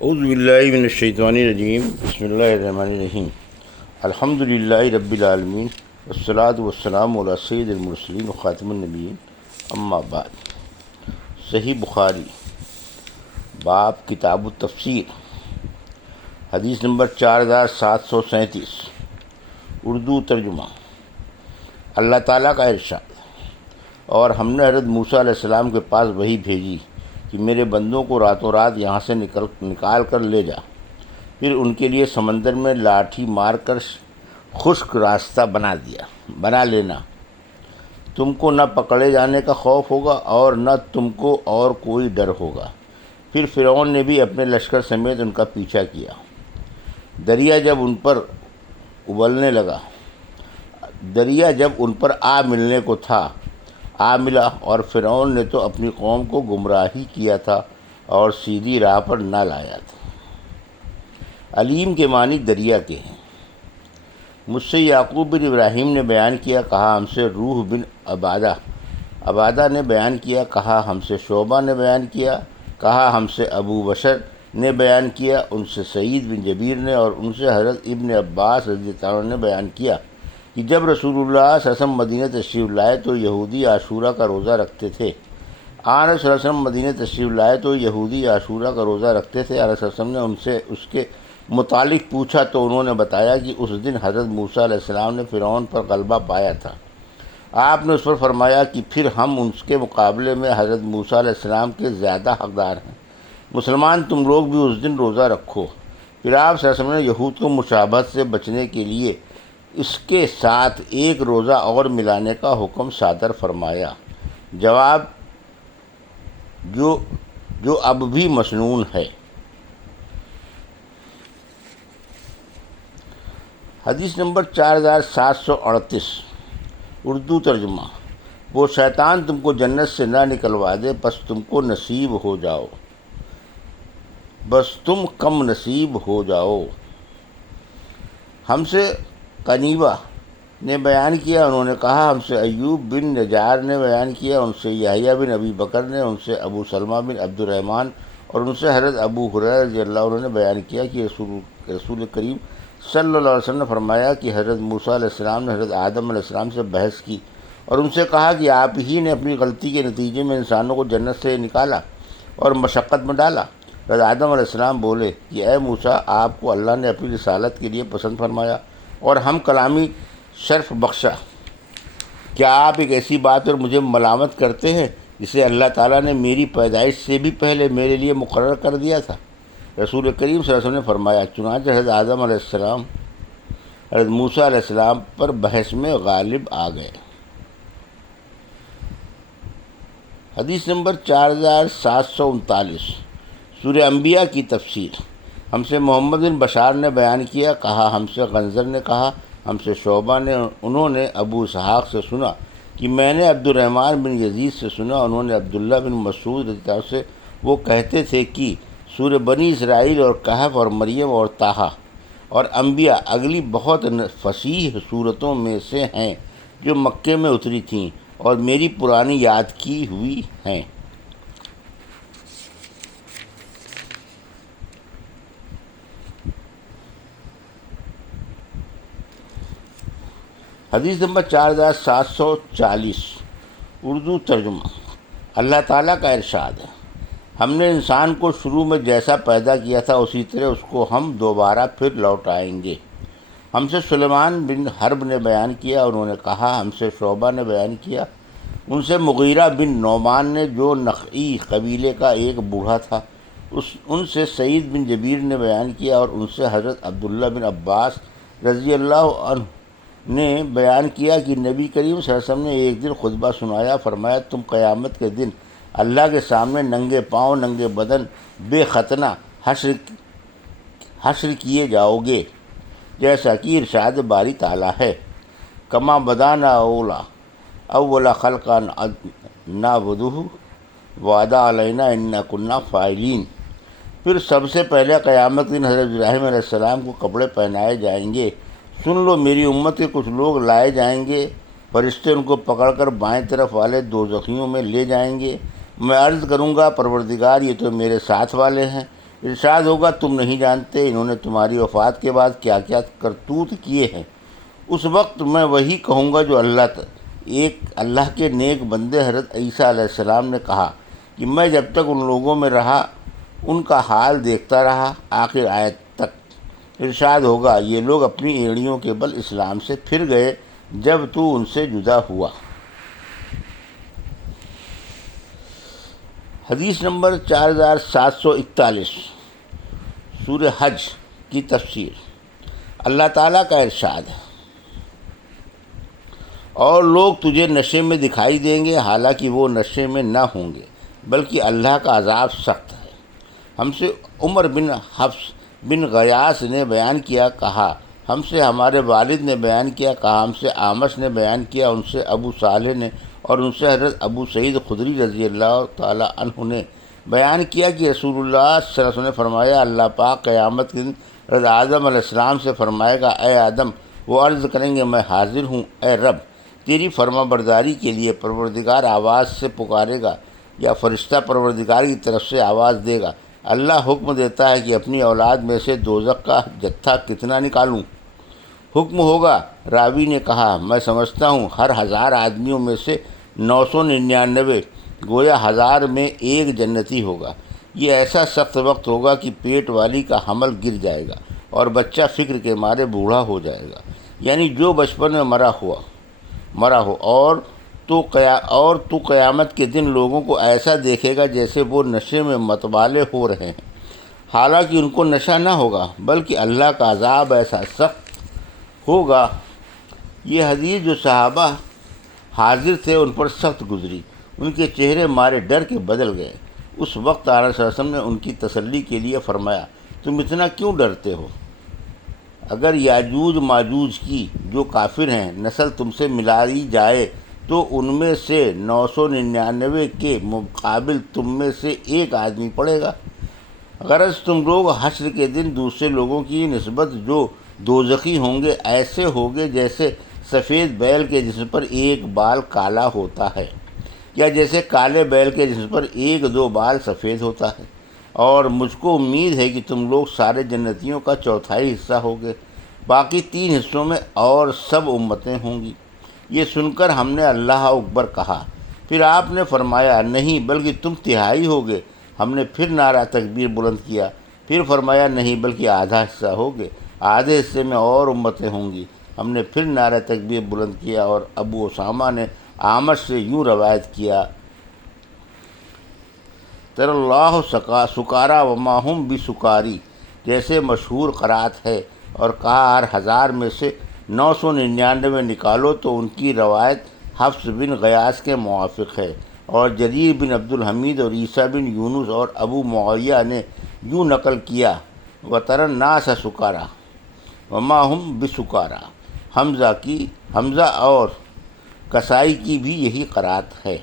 اعوذ باللہ من الشیطان الرجیم، بسم اللہ الرحمن الرحیم۔ الحمد للہ رب العالمین، والصلاة والسلام علی سید المرسلین وخاتم النبیین، اما بعد۔ صحیح بخاری، باب کتاب التفسیر، حدیث نمبر 4737، اردو ترجمہ۔ اللہ تعالیٰ کا ارشاد: اور ہم نے حضرت موسیٰ علیہ السلام کے پاس وحی بھیجی کہ میرے بندوں کو راتوں رات یہاں سے نکال کر لے جا، پھر ان کے لیے سمندر میں لاٹھی مار کر خشک راستہ بنا لینا۔ تم کو نہ پکڑے جانے کا خوف ہوگا اور نہ تم کو اور کوئی ڈر ہوگا۔ پھر فرعون نے بھی اپنے لشکر سمیت ان کا پیچھا کیا۔ دریا جب ان پر آ ملنے کو تھا، آ ملا، اور فرعون نے تو اپنی قوم کو گمراہی کیا تھا اور سیدھی راہ پر نہ لایا تھا۔ علیم کے معنی دریا کے ہیں۔ مجھ سے یعقوب بن ابراہیم نے بیان کیا، کہا ہم سے روح بن عبادہ نے بیان کیا، کہا ہم سے شعبہ نے بیان کیا، کہا ہم سے ابو بشر نے بیان کیا، ان سے سعید بن جبیر نے، اور ان سے حضرت ابن عباس رضی اللہ عنہ نے بیان کیا کہ جب رسول اللہ صلی اللہ علیہ وسلم مدینہ تشریف لائے تو یہودی عاشورہ کا روزہ رکھتے تھے۔ آن صلی اللہ علیہ وسلم مدینہ تشریف لائے تو یہودی عاشورہ کا روزہ رکھتے تھے۔ آن صلی اللہ علیہ وسلم نے ان سے اس کے متعلق پوچھا تو انہوں نے بتایا کہ اس دن حضرت موسیٰ علیہ السلام نے فرعون پر غلبہ پایا تھا۔ آپ نے اس پر فرمایا کہ پھر ہم اس کے مقابلے میں حضرت موسیٰ علیہ السلام کے زیادہ حقدار ہیں۔ مسلمان تم لوگ بھی اس دن روزہ رکھو۔ پھر آپ صلی اللہ علیہ وسلم نے یہود کو مشابہت سے بچنے کے لیے اس کے ساتھ ایک روزہ اور ملانے کا حکم صادر فرمایا، جواب جو اب بھی مسنون ہے۔ حدیث نمبر 4738، اردو ترجمہ۔ وہ شیطان تم کو جنت سے نہ نکلوا دے، بس تم کم نصیب ہو جاؤ۔ ہم سے قنیبہ نے بیان کیا، انہوں نے کہا ہم سے ایوب بن نجار نے بیان کیا، ان سے یحییٰ بن ابی بکر نے، ان سے ابو سلمہ بن عبد الرحمن، اور ان سے حضرت ابو ہریرہ رضی اللہ عنہ نے بیان کیا کہ رسول کریم صلی اللہ علیہ وسلم نے فرمایا کہ حضرت موسیٰ علیہ السلام نے حضرت آدم علیہ السلام سے بحث کی اور ان سے کہا کہ آپ ہی نے اپنی غلطی کے نتیجے میں انسانوں کو جنت سے نکالا اور مشقت میں ڈالا۔ حضرت آدم علیہ السلام بولے کہ اے موسیٰ، آپ کو اللہ نے اپنی رسالت کے لیے پسند فرمایا اور ہم کلامی شرف بخشا۔ کیا آپ ایک ایسی بات پر مجھے ملامت کرتے ہیں جسے اللہ تعالیٰ نے میری پیدائش سے بھی پہلے میرے لیے مقرر کر دیا تھا؟ رسول کریم صلی اللہ علیہ وسلم نے فرمایا، چنانچہ حضرت آدم علیہ السلام حضرت موسیٰ علیہ السلام پر بحث میں غالب آ گئے۔ حدیث نمبر 4739، سورہ انبیاء کی تفسیر۔ ہم سے محمد بن بشار نے بیان کیا، کہا ہم سے غنزر نے کہا ہم سے شعبہ نے، انہوں نے ابو اسحاق سے سنا کہ میں نے عبد الرحمن بن یزید سے سنا، انہوں نے عبداللہ بن مسعود رضی اللہ عنہ سے، وہ کہتے تھے کہ سورہ بنی اسرائیل اور کہف اور مریم اور طٰہٰ اور انبیاء اگلی بہت فصیح صورتوں میں سے ہیں جو مکے میں اتری تھیں اور میری پرانی یاد کی ہوئی ہیں۔ حدیث نمبر 4740، اردو ترجمہ۔ اللہ تعالیٰ کا ارشاد ہے، ہم نے انسان کو شروع میں جیسا پیدا کیا تھا اسی طرح اس کو ہم دوبارہ پھر لوٹائیں گے۔ ہم سے سلیمان بن حرب نے بیان کیا، انہوں نے کہا ہم سے شعبہ نے بیان کیا، ان سے مغیرہ بن نعمان نے جو نخعی قبیلے کا ایک بوڑھا تھا، ان سے سعید بن جبیر نے بیان کیا، اور ان سے حضرت عبداللہ بن عباس رضی اللہ عنہ نے بیان کیا کہ نبی کریم صلی اللہ علیہ وسلم نے ایک دن خطبہ سنایا، فرمایا تم قیامت کے دن اللہ کے سامنے ننگے پاؤں ننگے بدن بے ختنہ حشر کیے جاؤ گے، جیسا کہ ارشاد باری تعالیٰ ہے، کما بدانا اولا خلقا نعبدہ وعدا علینا انا کنا فاعلین۔ پھر سب سے پہلے قیامت کے دن حضرت ابراہیم علیہ السلام کو کپڑے پہنائے جائیں گے۔ سن لو، میری امت کے کچھ لوگ لائے جائیں گے، فرشتے ان کو پکڑ کر بائیں طرف والے دوزخیوں میں لے جائیں گے۔ میں عرض کروں گا، پروردگار یہ تو میرے ساتھ والے ہیں، ارشاد ہوگا تم نہیں جانتے انہوں نے تمہاری وفات کے بعد کیا کیا کرتوت کیے ہیں۔ اس وقت میں وہی کہوں گا جو اللہ کے نیک بندے حضرت عیسیٰ علیہ السلام نے کہا کہ میں جب تک ان لوگوں میں رہا ان کا حال دیکھتا رہا آخر آیت تک۔ ارشاد ہوگا یہ لوگ اپنی ایڑیوں کے بل اسلام سے پھر گئے جب تو ان سے جدا ہوا۔ حدیث نمبر 4741 سورہ حج کی تفسیر۔ اللہ تعالیٰ کا ارشاد ہے اور لوگ تجھے نشے میں دکھائی دیں گے حالانکہ وہ نشے میں نہ ہوں گے بلکہ اللہ کا عذاب سخت ہے۔ ہم سے عمر بن حفص بن غیاث نے بیان کیا کہا ہم سے ہمارے والد نے بیان کیا کہا ہم سے اعمش نے بیان کیا ان سے ابو صالح نے اور ان سے حضرت ابو سعید خدری رضی اللہ تعالی عنہ نے بیان کیا کہ رسول اللہ صلی اللہ علیہ وسلم نے فرمایا اللہ پاک قیامت کے دن حضرت آدم علیہ السلام سے فرمائے گا اے آدم، وہ عرض کریں گے میں حاضر ہوں اے رب، تیری فرما برداری کے لیے پروردگار آواز سے پکارے گا یا فرشتہ پروردگار کی طرف سے آواز دے گا۔ اللہ حکم دیتا ہے کہ اپنی اولاد میں سے دوزخ کا جتھا کتنا نکالوں؟ حکم ہوگا، راوی نے کہا میں سمجھتا ہوں ہر 1000 آدمیوں میں سے 999 گویا 1000 میں ایک جنتی ہوگا۔ یہ ایسا سخت وقت ہوگا کہ پیٹ والی کا حمل گر جائے گا اور بچہ فکر کے مارے بوڑھا ہو جائے گا، یعنی جو بچپن میں مرا ہو اور تو قیامت کے دن لوگوں کو ایسا دیکھے گا جیسے وہ نشے میں متوالے ہو رہے ہیں، حالانکہ ان کو نشہ نہ ہوگا بلکہ اللہ کا عذاب ایسا سخت ہوگا۔ یہ حدیث جو صحابہ حاضر تھے ان پر سخت گزری، ان کے چہرے مارے ڈر کے بدل گئے۔ اس وقت آقا صلی اللہ علیہ وسلم نے ان کی تسلی کے لیے فرمایا تم اتنا کیوں ڈرتے ہو؟ اگر یاجوج ماجوج کی جو کافر ہیں نسل تم سے ملائی جائے تو ان میں سے 999 کے مقابل تم میں سے ایک آدمی پڑے گا۔ غرض تم لوگ حشر کے دن دوسرے لوگوں کی نسبت جو دوزخی ہوں گے ایسے ہوگے جیسے سفید بیل کے جسم پر ایک بال کالا ہوتا ہے یا جیسے کالے بیل کے جسم پر 1-2 بال سفید ہوتا ہے، اور مجھ کو امید ہے کہ تم لوگ سارے جنتیوں کا 1/4 حصہ ہوگے، باقی 3 حصوں میں اور سب امتیں ہوں گی۔ یہ سن کر ہم نے اللہ اکبر کہا، پھر آپ نے فرمایا نہیں بلکہ تم 1/3 ہوگے۔ ہم نے پھر نعرہ تکبیر بلند کیا، پھر فرمایا نہیں بلکہ آدھا حصہ ہوگے، آدھے حصے میں اور امتیں ہوں گی۔ ہم نے پھر نعرہ تکبیر بلند کیا اور ابو اسامہ نے اعمش سے یوں روایت کیا تر اللہ سکارا وما ہم بسکاری، جیسے مشہور قرات ہے، اور کہا ہر 1000 میں سے 999 نکالو تو ان کی روایت حفص بن غیاث کے موافق ہے، اور جریر بن عبد الحمید اور عیسیٰ بن یونس اور ابو معاویہ نے یوں نقل کیا وتر الناس سکارا وما ہم بسکارا۔ حمزہ اور کسائی کی بھی یہی قرات ہے۔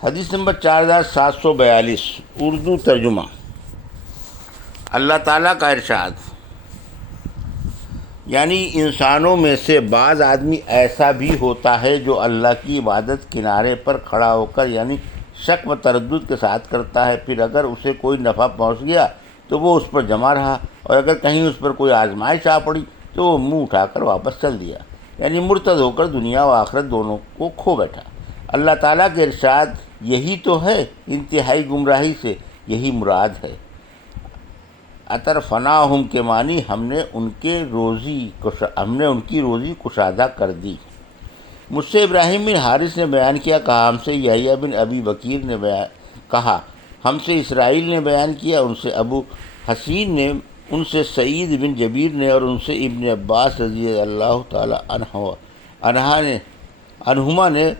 حدیث نمبر 4742 اردو ترجمہ۔ اللہ تعالیٰ کا ارشاد، یعنی انسانوں میں سے بعض آدمی ایسا بھی ہوتا ہے جو اللہ کی عبادت کنارے پر کھڑا ہو کر یعنی شک و تردد کے ساتھ کرتا ہے، پھر اگر اسے کوئی نفع پہنچ گیا تو وہ اس پر جمع رہا، اور اگر کہیں اس پر کوئی آزمائش آ پڑی تو وہ منہ اٹھا کر واپس چل دیا، یعنی مرتد ہو کر دنیا و آخرت دونوں کو کھو بیٹھا۔ اللہ تعالیٰ کے ارشاد یہی تو ہے، انتہائی گمراہی سے یہی مراد ہے۔ اطرفناہم کے معنی ہم نے ان کی روزی کشادہ کر دی۔ مجھ سے ابراہیم بن حارث نے بیان کیا کہا ہم سے یحییٰ بن ابی بکیر نے کہا ہم سے اسرائیل نے بیان کیا ان سے ابو حسین نے، ان سے سعید بن جبیر نے، اور ان سے ابن عباس رضی اللہ تعالی عنہما نے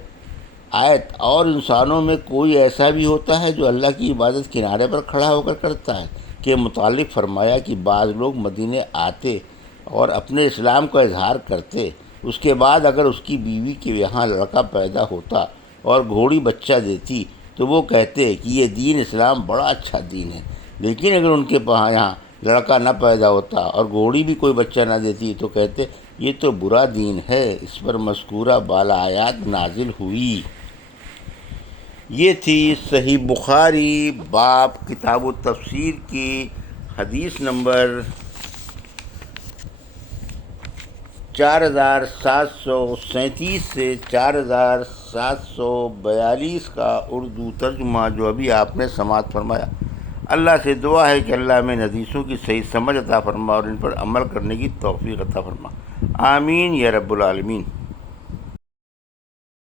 آیت اور انسانوں میں کوئی ایسا بھی ہوتا ہے جو اللہ کی عبادت کنارے پر کھڑا ہو کر کرتا ہے کے متعلق فرمایا کہ بعض لوگ مدینے آتے اور اپنے اسلام کا اظہار کرتے، اس کے بعد اگر اس کی بیوی کے یہاں لڑکا پیدا ہوتا اور گھوڑی بچہ دیتی تو وہ کہتے کہ یہ دین اسلام بڑا اچھا دین ہے، لیکن اگر ان کے یہاں لڑکا نہ پیدا ہوتا اور گھوڑی بھی کوئی بچہ نہ دیتی تو کہتے یہ تو برا دین ہے۔ اس پر مذکورہ بالا آیات نازل ہوئی۔ یہ تھی صحیح بخاری باب کتاب التفسیر کی حدیث نمبر 4737 سے 4742 کا اردو ترجمہ جو ابھی آپ نے سماعت فرمایا۔ اللہ سے دعا ہے کہ اللہ میں حدیثوں کی صحیح سمجھ عطا فرما اور ان پر عمل کرنے کی توفیق عطا فرما، آمین یا رب العالمین۔